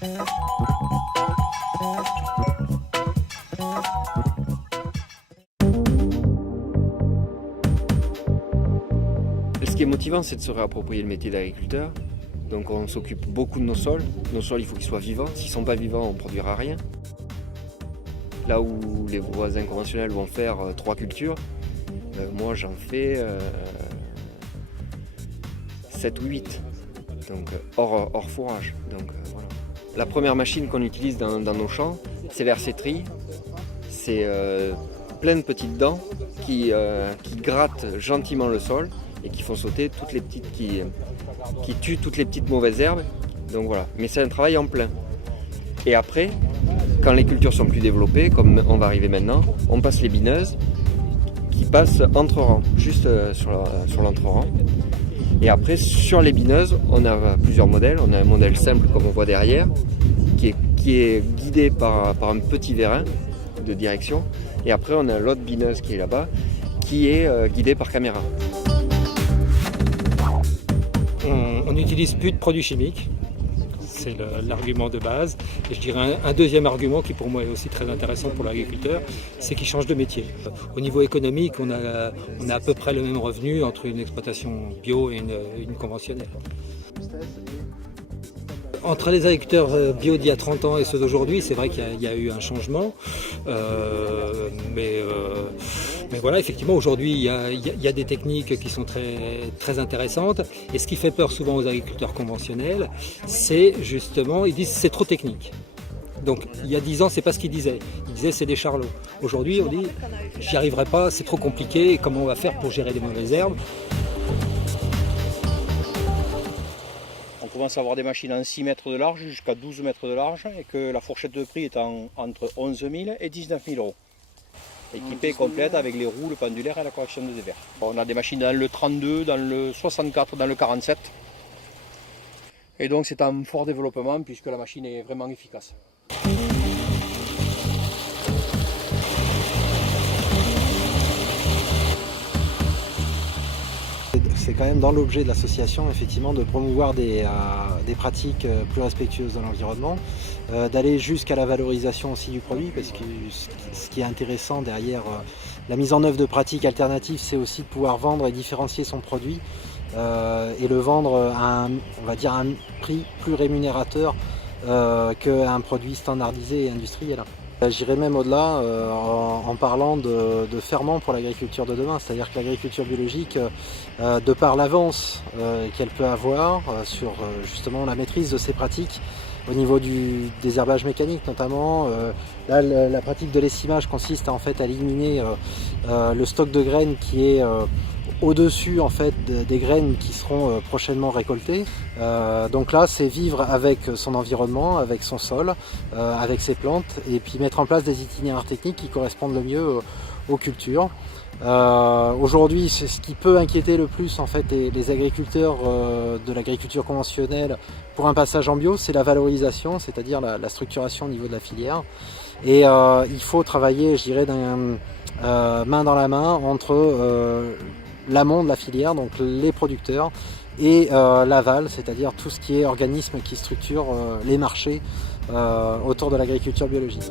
Ce qui est motivant, c'est de se réapproprier le métier d'agriculteur. Donc on s'occupe beaucoup de nos sols. Nos sols, il faut qu'ils soient vivants. S'ils ne sont pas vivants, on ne produira rien. Là où les voisins conventionnels vont faire 3 cultures, moi j'en fais 7 ou 8. Donc hors fourrage. Donc, voilà. La première machine qu'on utilise dans nos champs, c'est l'hersétrie. C'est plein de petites dents qui grattent gentiment le sol et qui font sauter toutes les petites qui tuent toutes les petites mauvaises herbes. Donc voilà, mais c'est un travail en plein. Et après, quand les cultures sont plus développées, comme on va arriver maintenant, on passe les bineuses qui passent entre rangs, juste sur l'entre-rang. Et après, sur les bineuses, on a plusieurs modèles. On a un modèle simple, comme on voit derrière, qui est guidé par un petit vérin de direction. Et après, on a l'autre bineuse qui est là-bas, qui est guidée par caméra. On n'utilise plus de produits chimiques, c'est l'argument de base. Et je dirais un deuxième argument qui pour moi est aussi très intéressant pour l'agriculteur, c'est qu'il change de métier. Au niveau économique, on a à peu près le même revenu entre une exploitation bio et une conventionnelle. Entre les agriculteurs bio d'il y a 30 ans et ceux d'aujourd'hui, c'est vrai qu'il y a eu un changement. Mais voilà, effectivement, aujourd'hui, il y a des techniques qui sont très intéressantes. Et ce qui fait peur souvent aux agriculteurs conventionnels, c'est justement, ils disent c'est trop technique. Donc il y a 10 ans, c'est pas ce qu'ils disaient. Ils disaient c'est des charlots. Aujourd'hui, on dit j'y arriverai pas, c'est trop compliqué, comment on va faire pour gérer les mauvaises herbes? On commence à avoir des machines en 6 mètres de large jusqu'à 12 mètres de large et que la fourchette de prix est entre 11 000 et 19 000 euros. Équipée complète avec les roues, le pendulaire et la correction de dévers. On a des machines dans le 32, dans le 64, dans le 47. Et donc c'est en fort développement puisque la machine est vraiment efficace. C'est quand même dans l'objet de l'association effectivement de promouvoir des pratiques plus respectueuses de l'environnement, d'aller jusqu'à la valorisation aussi du produit, parce que ce qui est intéressant derrière la mise en œuvre de pratiques alternatives, c'est aussi de pouvoir vendre et différencier son produit et le vendre à on va dire, un prix plus rémunérateur qu'un produit standardisé et industriel. J'irais même au-delà en parlant de ferment pour l'agriculture de demain, c'est-à-dire que l'agriculture biologique, de par l'avance qu'elle peut avoir sur justement la maîtrise de ses pratiques, au niveau du désherbage mécanique notamment, là la pratique de l'essimage consiste en fait à éliminer le stock de graines qui est au-dessus en fait des graines qui seront prochainement récoltées. Donc là c'est vivre avec son environnement, avec son sol, avec ses plantes, et puis mettre en place des itinéraires techniques qui correspondent le mieux aux cultures. Aujourd'hui, c'est ce qui peut inquiéter le plus en fait les agriculteurs de l'agriculture conventionnelle pour un passage en bio, c'est la valorisation, c'est-à-dire la structuration au niveau de la filière. Et il faut travailler, je dirais, main dans la main entre l'amont de la filière, donc les producteurs, et l'aval, c'est-à-dire tout ce qui est organisme qui structure les marchés autour de l'agriculture biologique.